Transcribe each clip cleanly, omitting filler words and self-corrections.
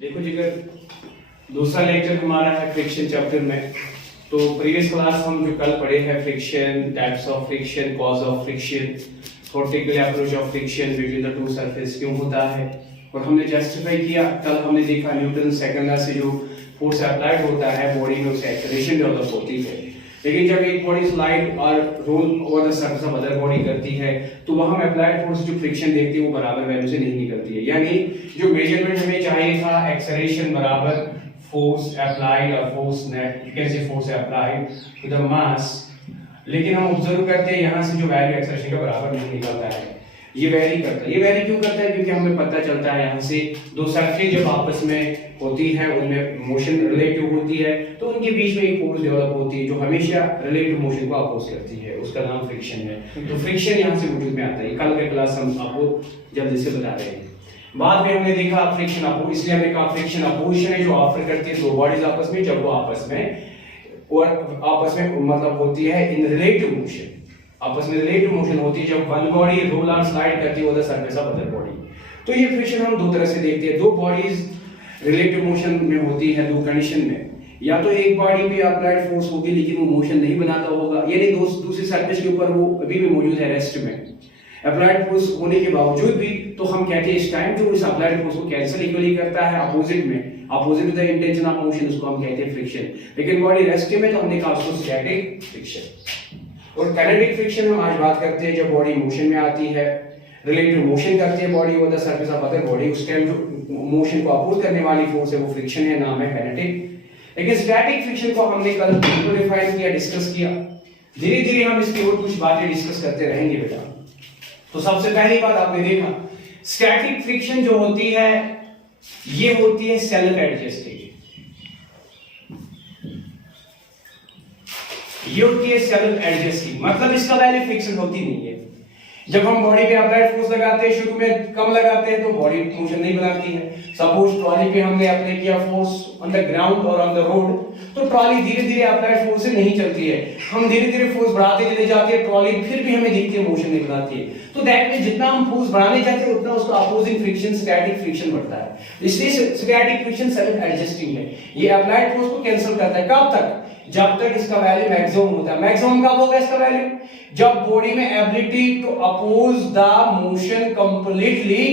देखो जिगर दूसरा लेक्चर हमारा है फ्रिक्शन चैप्टर में। तो प्रीवियस क्लास हम जो कल पढ़े हैं friction, types of friction, cause of friction, theoretical approach of friction between the to surface क्यों होता है, और हमने जस्टिफाई किया। कल हमने देखा न्यूटन सेकंड लॉ से जो फोर्स अप्लाइड होता है बॉडी में उसे एक्सेलरेशन डेवलप होती है। लेकिन जब एक बॉडी स्लाइड और roll over the surface of other body करती है तो वहां हम अप्लाइड फोर्स जो फ्रिक्शन देखते हैं वो बराबर वैल्यू से नहीं निकलती है। यानी जो मेजरमेंट हमें चाहिए था एक्सेलरेशन बराबर फोर्स अप्लाइड और force net, you can say force applied to the mass, लेकिन हम ऑब्जर्व करते हैं यहाँ से जो वैल्यू एक्सेलरेशन का बराबर नहीं निकलता है, ये वैरी करता है। ये वैरी क्यों करता है? क्योंकि हमें पता चलता है यहाँ से दो सरफेस जब आपस में होती है उनमें मोशन रिलेटिव होती है तो उनके बीच में एक फोर्स डेवलप होती है जो हमेशा रिलेटिव मोशन को अपोज करती है, उसका नाम फ्रिक्शन है। तो फ्रिक्शन यहाँ से वजूद में आता है। कल के क्लास हम आपको जल्दी से बता रहे हैं। बाद में हमने देखा फ्रिक्शन अपोज, इसलिए हमने कहा फ्रिक्शन अपोजिशन है जो ऑफर करती है दो बॉडीज आपस में, जब वो आपस में मतलब होती है इन रिलेटिव मोशन, आपस में रिलेटिव मोशन होती है जब वन बॉडी रोल और स्लाइड करती है over the surface of other body. तो ये फ्रिक्शन हम दो तरह से देखते हैं। दो बॉडीज रिलेटिव मोशन में होती है दो कंडीशन में, या तो एक बॉडी पे अप्लाइड फोर्स होगी लेकिन वो मोशन नहीं बनाता होगा, यानी दूसरी सरफेस के ऊपर वो अभी भी मौजूद है रेस्ट में अप्लाइड फोर्स होने के बावजूद भी, तो हम कहते हैं इस टाइम जो इस अप्लाइड फोर्स को कैंसिल इक्वली करता है अपोजिट में, opposite the intention of motion, उसको हम कहते हैं फ्रिक्शन। लेकिन बॉडी रेस्ट में तो हमने कहा उसको स्टैटिक फ्रिक्शन। और काइनेटिक फ्रिक्शन हम आज बात करते हैं जब बॉडी मोशन में आती है, रिलेटिव मोशन करती है body over the surface of other body, उस टाइम जो मोशन को अपोज करने वाली फोर्स है वो फ्रिक्शन है, नाम है काइनेटिक। लेकिन स्टैटिक फ्रिक्शन को हमने कल डिफाइन किया, डिस्कस किया। धीरे धीरे हम इसकी और कुछ बातें डिस्कस करते रहेंगे बेटा। तो सबसे पहली बात आपने देखा स्टैटिक फ्रिक्शन जो होती है ये होती है सेल्फ एडजस्टिंग, ये होती है सेल्फ एडजस्टिंग, मतलब इसका वैल्यू फिक्स्ड होती नहीं है। जब हम बॉडी पे अप्लाइड फोर्स लगाते हैं शुरू में कम लगाते हैं तो बॉडी मोशन नहीं बनाती है। सपोज ट्रॉली पे हमने अप्लाई किया फोर्स ऑन द ग्राउंड और ऑन द रोड, तो ट्रॉली धीरे धीरे अप्लाइड फोर्स से नहीं चलती है। हम धीरे धीरे फोर्स बढ़ाते चले जाते हैं, ट्रॉली फिर भी हमें दिखती है मोशन नहीं बनाती है। तो दैट मींस जितना हम फोर्स बढ़ाने जाते हैं उतना उसका अपोजिंग फ्रिक्शन स्टैटिक फ्रिक्शन बढ़ता है। इसलिए स्टैटिक फ्रिक्शन सेल्फ एडजस्टिंग है, ये अप्लाइड फोर्स को कैंसिल करता है। कब तक? जब तक इसका वैल्यू मैक्सिमम होता है। मैक्सिमम कब होगा इसका वैल्यू? जब बॉडी में ability to oppose the motion completely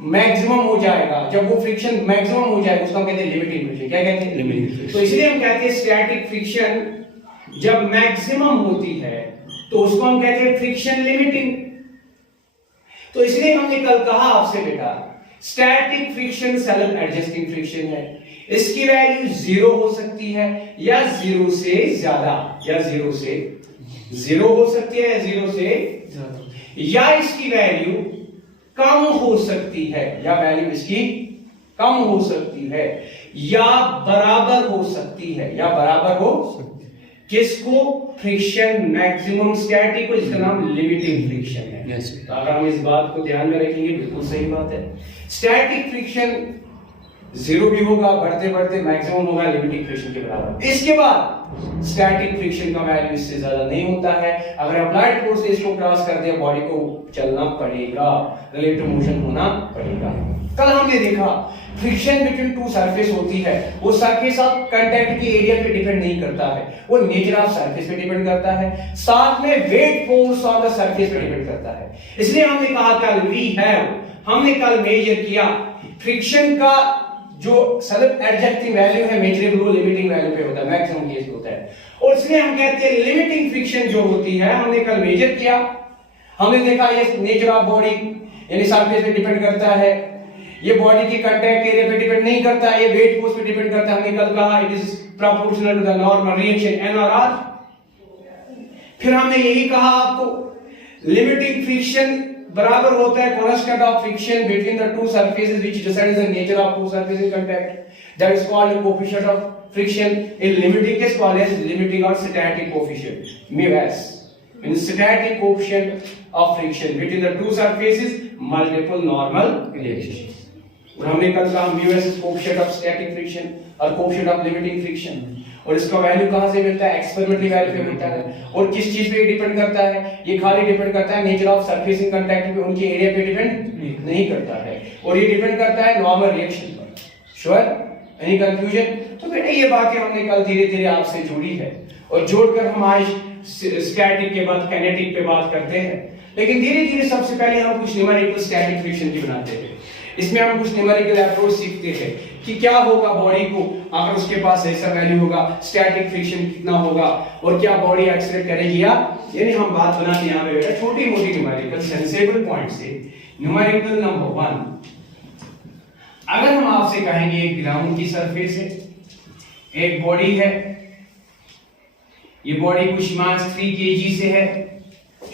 maximum हो जाएगा, जब वो फ्रिक्शन मैक्सिमम हो जाएगा उसको हम कहते हैं लिमिटिंग फ्रिक्शन। क्या कहते हैं? Limiting friction. तो इसलिए हम कहते हैं स्टैटिक फ्रिक्शन जब मैक्सिमम होती है तो उसको हम कहते हैं फ्रिक्शन लिमिटिंग। तो इसलिए हमने कल कहा आपसे बेटा static friction self adjusting friction है, इसकी वैल्यू जीरो हो सकती है या जीरो से ज्यादा, या जीरो से जीरो हो सकती है या जीरो से ज्यादा, या इसकी वैल्यू कम हो सकती है, या वैल्यू इसकी कम हो सकती है, या बराबर हो सकती है, या बराबर हो सकती है। किसको? फ्रिक्शन मैक्सिमम स्टैटिक को, जिसका नाम लिमिटिंग फ्रिक्शन है। yes. तो अगर हम इस बात को ध्यान में रखेंगे बिल्कुल सही बात है। स्टैटिक फ्रिक्शन जीरो भी होगा, बढ़ते बढ़ते मैक्सिमम होगा लिमिटिंग फ्रिक्शन के बराबर। इसके बाद स्टैटिक फ्रिक्शन का वैल्यू इससे ज्यादा नहीं होता है। अगर अप्लाइड फोर्स से इसको क्रॉस कर दिया बॉडी को चलना पड़ेगा, रिलेटिव मोशन होना पड़ेगा। कल हमने देखा फ्रिक्शन बिटवीन टू सरफेस होती है, वो सरफेस ऑफ कांटेक्ट की एरिया पे डिपेंड नहीं करता है, वो नेचर ऑफ सरफेस पे डिपेंड करता है, साथ में weight force on the surface पे डिपेंड करता है। इसलिए हमने कहा कल हमने कल मेजर किया फ्रिक्शन का जो सेल्फ एडजस्टिंग वैल्यू है मेजरेबल वो लिमिटिंग वैल्यू पे होता है, मैक्सिमम केस होता है। और इसलिए हम कहते हैं लिमिटिंग फ्रिक्शन जो होती है हमने कल मेजर किया। हमने देखा ये नेचर ऑफ बॉडी यानी सरफेस पे डिपेंड करता है, ये बॉडी की कांटेक्ट एरिया पे डिपेंड नहीं करता है, ये वेट फोर्स पे डिपेंड करता है। हमने कल कहा it is proportional to the normal reaction NRR। फिर हमने यही कहा आपको लिमिटिंग फ्रिक्शन बराबर होता है constant of friction between the two surfaces which decides the nature of two surfaces in contact, that is called the coefficient of friction. In limiting case called as limiting और static coefficient μs, means static coefficient of friction between the two surfaces multiple normal relations। और हमने कल कहा μs is coefficient of static friction और coefficient of limiting friction, और इसका value कहां से मिलता है? एक्सपेरिमेंटली वैल्यू पे मिलता है। और किस चीज पे डिपेंड करता है? ये खाली डिपेंड करता है nature of surface in contact पे, उनके एरिया पे डिपेंड नहीं करता है, और ये डिपेंड करता है नॉर्मल रिएक्शन पर। श्योर? Any confusion? तो बेटा ये बातें हमने कल धीरे धीरे आपसे जोड़ी है और जोड़कर हम आज स्टैटिक के बाद काइनेटिक पे बात करते हैं। लेकिन धीरे धीरे सबसे पहले हम कुछ न्यूमेरिकल स्टैटिक फ्रिक्शन की बनाते हैं। इसमें हम कुछ न्यूमेरिकल अप्रोच सीखते हैं कि क्या होगा बॉडी को अगर उसके पास ऐसा वैल्यू होगा, स्टैटिक फ्रिक्शन कितना होगा और क्या बॉडी एक्सेलरेट करेगी या, यानी हम बात बनाते हैं यहाँ पे बेटा छोटी मोटी न्यूमेरिकल सेंसेबल पॉइंट से। न्यूमेरिकल नंबर 1, अगर हम आपसे कहेंगे एक ग्राउंड की सरफेस है, एक बॉडी है, ये बॉडी कुछ मास 3 kg से है,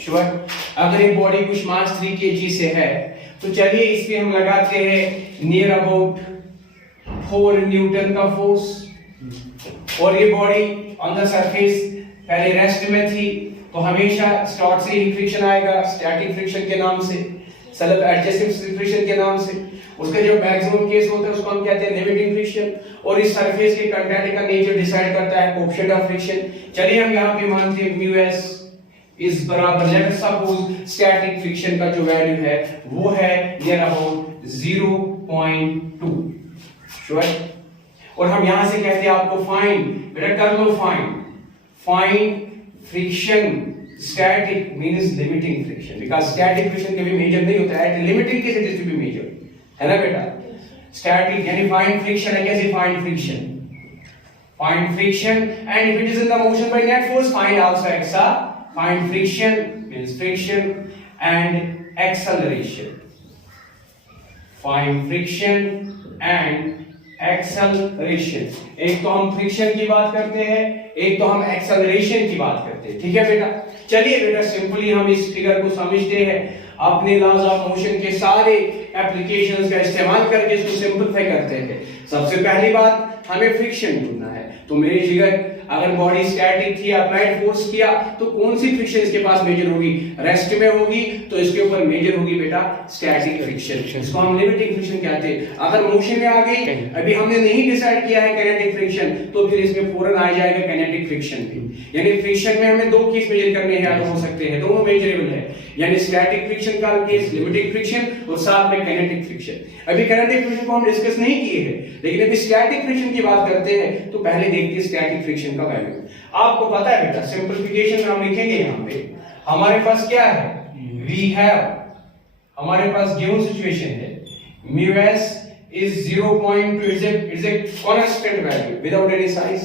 श्योर? अगर ये बॉडी कुछ मास 3 kg से है तो चलिए इस पे हम लगाते हैं नियर अबाउट 4 न्यूटन का फोर्स और ये बॉडी ऑन द सरफेस पहले रेस्ट में थी तो हमेशा स्टार्ट से ही फ्रिक्शन आएगा स्टैटिक फ्रिक्शन के नाम से, मतलब एडजेसिव फ्रिक्शन के नाम से। उसका जो मैक्सिमम केस होता है उसको हम कहते हैं लिमिटिंग फ्रिक्शन और इस सरफेस के कंटेंट का नेचर डिसाइड करता है कोएफिशिएंट ऑफ फ्रिक्शन। चलिए हम यहाँ पे मानते हैं μs इज बराबर, let us suppose static friction का जो वैल्यू है वो है नियर अबाउट 0.2, श्योर? और हम यहां से कहते हैं आपको फाइंड, बेटा कर लो find friction static means limiting friction, because static friction कभी मेजर नहीं होता है, limiting case it is to be measure, है ना बेटा? स्टैटिक यानी फाइंड फ्रिक्शन है, कैसे find friction and if it is in the motion by net force find also एक्सा, find friction means friction and acceleration, find friction and acceleration. एक तो हम फ्रिक्शन की बात करते हैं, एक तो हम एक्सेलरेशन की बात करते हैं, ठीक है बेटा? चलिए बेटा सिंपली हम इस फिगर को समझते हैं, अपने लॉज ऑफ मोशन के सारे एप्लीकेशंस का इस्तेमाल करके इसको सिंपलीफाई करते हैं। सबसे पहली बात हमें फ्रिक्शन ढूंढना है, तो मेरी जिगर अगर बॉडी स्टैटिक थी, अप्लाइड फोर्स किया तो कौन सी फ्रिक्शन इसके पास मेजर होगी? रेस्ट में होगी तो इसके ऊपर मेजर होगी बेटा स्टैटिक फ्रिक्शन, इसको हम लिमिटिंग फ्रिक्शन कहते हैं। अगर मोशन में आ गई, अभी हमने नहीं डिसाइड किया है काइनेटिक फ्रिक्शन, तो फिर इसमें फौरन आ जाएगा काइनेटिक फ्रिक्शन भी। यानी फ्रिक्शन में हमें दो केस मेजर करने हैं, हो सकते हैं दोनों मेजरेबल है, यानी स्टैटिक फ्रिक्शन का केस, लिमिटिंग फ्रिक्शन और साथ में काइनेटिक फ्रिक्शन। अभी काइनेटिक फ्रिक्शन को हम डिस्कस नहीं किए हैं, लेकिन अभी स्टैटिक फ्रिक्शन की बात करते हैं तो पहले देखते हैं स्टैटिक फ्रिक्शन का वैल्यू। आपको पता है बेटा सिंपलीफिकेशन में हम लिखेंगे यहाँ पे हमारे पास क्या है, वी हैव, हमारे पास गिवन सिचुएशन है μs is 0.2, is a constant value without any size।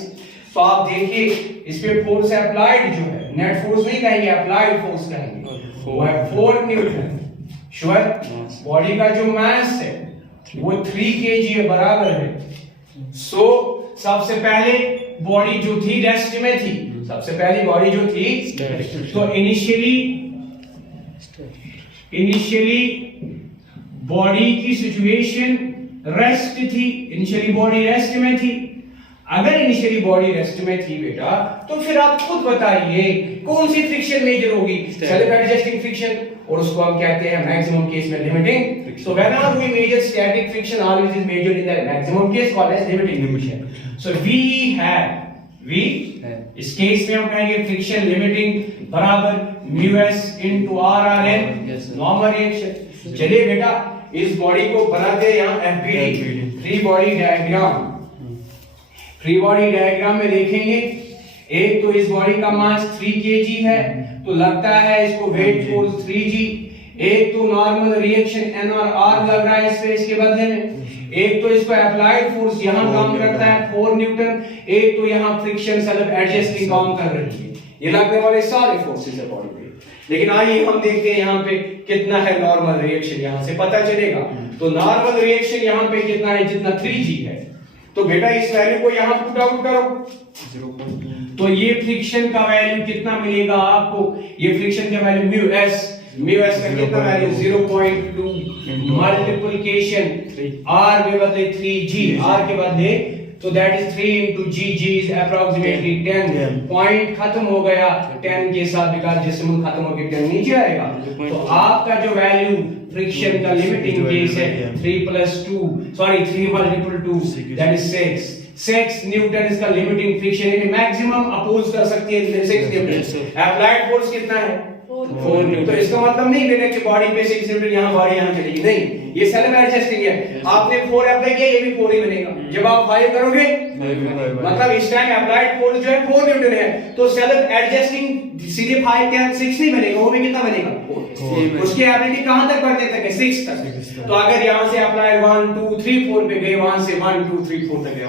तो आप देखिए इस पे फोर्स अप्लाइड जो है, नेट फोर्स नहीं कहेंगे, अप्लाइड फोर्स कहेंगे, वो है 4 न्यूटन, श्योर? बॉडी का जो मास है वो 3 kg है, बराबर है। सो सबसे पहले बॉडी जो थी रेस्ट में थी, सबसे पहली बॉडी जो थी तो इनिशियली बॉडी की सिचुएशन रेस्ट थी, इनिशियली बॉडी रेस्ट में थी। अगर इनिशियली बॉडी रेस्ट में थी बेटा तो फिर आप खुद बताइए कौन सी फ्रिक्शन मेजर होगी? सेल्फ एडजस्टिंग फ्रिक्शन, और उसको हम कहते हैं मैक्सिमम केस में limiting. So whenever we measure static friction always is measured in the maximum case called as limiting friction। so we इस केस में हम कहेंगे फ्रिक्शन लिमिटिंग बराबर μs into rrn, normal reaction. चलिए बेटा इस बॉडी को बनाते हैं यहाँ FBD, free body diagram. Free body diagram में देखेंगे एक तो इस बॉडी का मास 3 kg है तो लगता है इसको वेट फोर्स 3g, एक तो नॉर्मल रिएक्शन n और r लग रहा है स्पेस के बदले में, एक तो इसको अप्लाइड फोर्स यहां काम करता है 4 न्यूटन, एक तो यहां फ्रिक्शन सेल्फ एडजस्टिंग काम कर रही है। ये लगने वाले सारे फोर्सेस है बॉडी पे। लेकिन आइए हम देखते हैं यहाँ पे कितना है नॉर्मल रिएक्शन, यहां से पता चलेगा। तो नॉर्मल रिएक्शन यहाँ पे कितना है, जितना 3g है। तो बेटा इस वैल्यू को यहां पुट आउट करो 0.2, तो ये फ्रिक्शन का वैल्यू कितना मिलेगा आपको? ये फ्रिक्शन का वैल्यू μs का कितना वैल्यू 0.2 मल्टीप्लिकेशन r के बदले 3g, r के बदले तो that is 3 into g, g is approximately 10। Point खत्म हो गया 10 के साथ, बिकॉज़ डेसिमल खत्म हो गया 10 नीचे आएगा। तो आपका जो वैल्यू फ्रिक्शन का लिमिटिंग केस है 3 multiple 2 that is 6 न्यूटन इसका लिमिटिंग फ्रिक्शन, यानी मैक्सिमम अपोज कर सकती है 6 न्यूटन। अप्लाइड फोर्स कितना है 4 न्यूटन। तो इसका मतलब नहीं बेटा कि बॉडी पे 6 न्यूटन, यहां बॉडी यहां चलेगी, नहीं, ये सेल्फ एडजस्टिंग है। आपने 4 अप्लाई किया, ये भी 4 ही बनेगा। जब आप 5 करोगे मतलब इस टाइम अप्लाइड फोर्स जो है 4 न्यूटन है, तो सेल्फ एडजस्टिंग सीधे 5 10 6 नहीं बनेगा, वो भी कितना बनेगा 4। उसकी एबिलिटी कहां तक बढ़ने तक है 6 तक। तो अगर यहां से अप्लाइड 1 2 3 4 पे गए, वहां से 1 2 3 4 तक गया,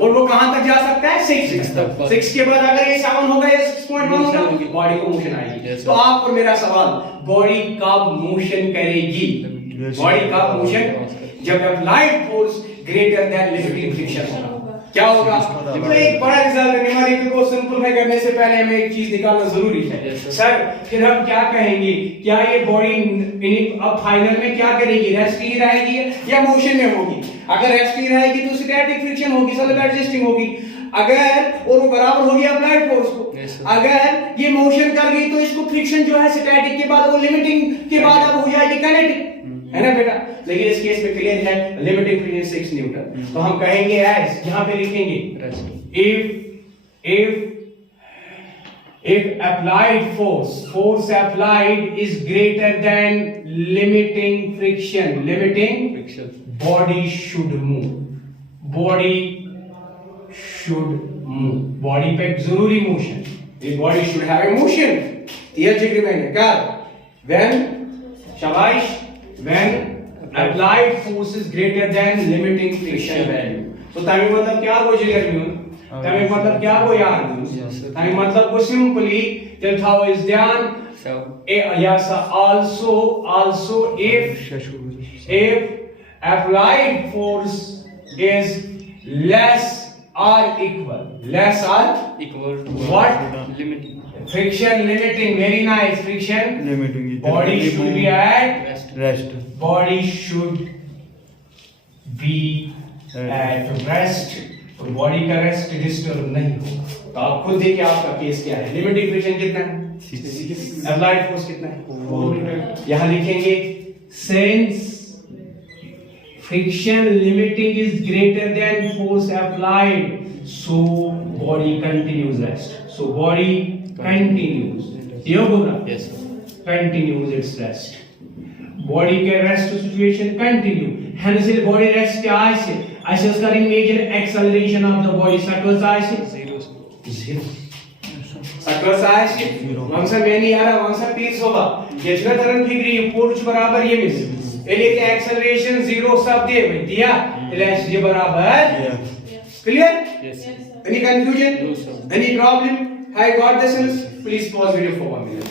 और वो कहां तक जा सकता है 6 तक। 6 के बाद अगर ये 7 होगा या 6.1 होगा, बॉडी को मोशन आएगी। तो आप और मेरा सवाल, बॉडी कब मोशन करेगी? बॉडी कब मोशन? जब applied force greater than limiting friction होगा। क्या होगा? तो एक बड़ा रिजल्ट न्यूमेरिकल को सिंपलीफाई करने से पहले हमें एक चीज निकालना जरूरी है। सर फिर हम क्या कहेंगे, क्या ये बॉडी अब फाइनल में क्या करेगी, रेस्ट ही रहेगी या मोशन में होगी? अगर रेस्ट ही रहेगी तो स्टैटिक फ्रिक्शन होगी, सेल्फ एडजस्टिंग होगी। अगर और वो बराबर होगी अप्लाइड फोर्स को। अगर ये मोशन कर गई तो इसको फ्रिक्शन जो है स्टैटिक के बाद वो लिमिटिंग के बाद अब हो जाएगी काइनेटिक, है ना बेटा? लेकिन इस केस में क्लियर है, लिमिटिंग फ्रिक्शन 6 न्यूटन। तो हम कहेंगे एज, यहां पे लिखेंगे if applied force applied is greater than limiting friction, body should move, body पे जरूरी motion, the body should have a motion। ये एग्रीमेंट है क्या? when applied force is greater than limiting friction value। तो ताकि मतलब क्या हो जाएगा? ताकि मतलब क्या हो यार? ताकि मतलब को सिंपली जब था इस ध्यान yes also if applied force is less or equal to what? Friction limiting, very nice, friction limiting, body should be at rest, body should be at rest। तो बॉडी का रेस्ट डिस्टर्ब नहीं होगा। तो आप खुद देखिए आपका केस क्या है। लिमिटिंग फ्रिक्शन कितना है? अप्लाइड फोर्स कितना है? यहां लिखेंगे since friction limiting is greater than force applied, so body continues rest, so body continues, ये होगा yes continues its rest, body के rest situation continue, hence body rest क्या है? ऐसे उसका major acceleration of the body circles आए 0 circles आए 1 से नहीं आ रहा, 1 से पीस होगा। ये जगह तरन फिक्री फोर्स बराबर ये मिस एले के एक्सेलरेशन 0 सब दे दिया, इलेस ये बराबर clear? Yes. Any confusion? Any problem? I got this. Please pause video for 1 minute.